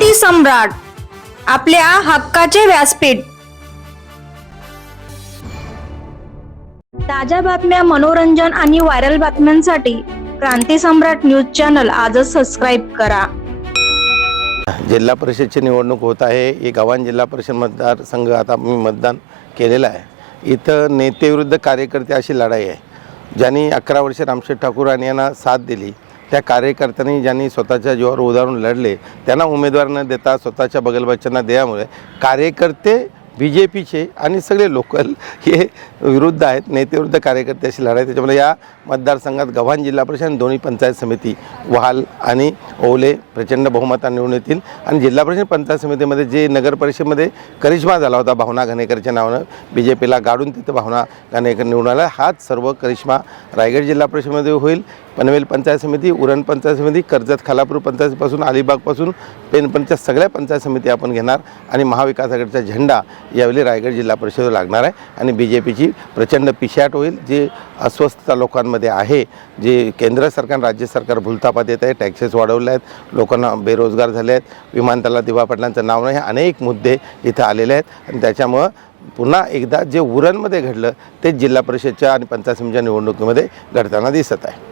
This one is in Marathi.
क्रांती सम्राट, आपल्या हक्काचे व्यासपीठ। ताज्या बातम्या, मनोरंजन आणि व्हायरल बातम्यांसाठी क्रांती सम्राट न्यूज चॅनल आजच सबस्क्राईब करा। जिल्हा परिषदची निवडणूक होत आहे। ही गव्हाण जिल्हा परिषद मतदारसंघ आता मी मतदान केलेलं आहे। इथं नेते विरुद्ध कार्यकर्ते अशी लढाई आहे। ज्यांनी 11 वर्षे रामशेठ ठाकूर यांना साथ दिली, त्या कार्यकर्त्यांनी ज्यांनी स्वतःच्या जीवावर उदाहरण लढले, त्यांना उमेदवार न देता स्वतःच्या बगलबच्च्यांना दिल्यामुळे कार्यकर्ते बीजेपीचे आणि सगळे लोकल हे विरुद्ध आहेत। नेते विरुद्ध कार्यकर्ते अशी लढाई। त्याच्यामुळे या मतदारसंघात गव्हाण जिल्हा परिषद आणि दोन्ही पंचायत समिती वहाल आणि ओले प्रचंड बहुमताने निवडून येतील। आणि जिल्हा परिषद पंचायत समितीमध्ये जे नगर परिषदेमध्ये करिश्मा झाला होता भावना घाणेकरच्या नावानं, बीजेपीला गाडून तिथं भावना घाणेकर निवडून आला, हाच सर्व करिश्मा रायगड जिल्हा परिषदेमध्ये होईल। पनवेल पंचायत समिती, उरण पंचायत समिती, कर्जत खालापूर पंचायतीपासून अलिबागपासून पेनपंचायत सगळ्या पंचायत समिती आपण घेणार। आणि महाविकास आघाडीचा झेंडा यावेळी रायगड जिल्हा परिषदेवर लागणार आहे। आणि बीजेपीची प्रचंड पिछाट होईल। जे अस्वस्थता लोकांमध्ये आहे, जे केंद्र सरकार राज्य सरकार भूलथापा देत आहे, टॅक्सेस वाढवले आहेत, लोकांना बेरोजगार झाले आहेत, विमानतळाला दिवा पाटलांचं नाव नाही, हे अनेक मुद्दे इथं आलेले आहेत। आणि त्याच्यामुळं पुन्हा एकदा जे उरणमध्ये घडलं तेच जिल्हा परिषदच्या आणि पंचायत समितीच्या निवडणुकीमध्ये घडताना दिसत आहे।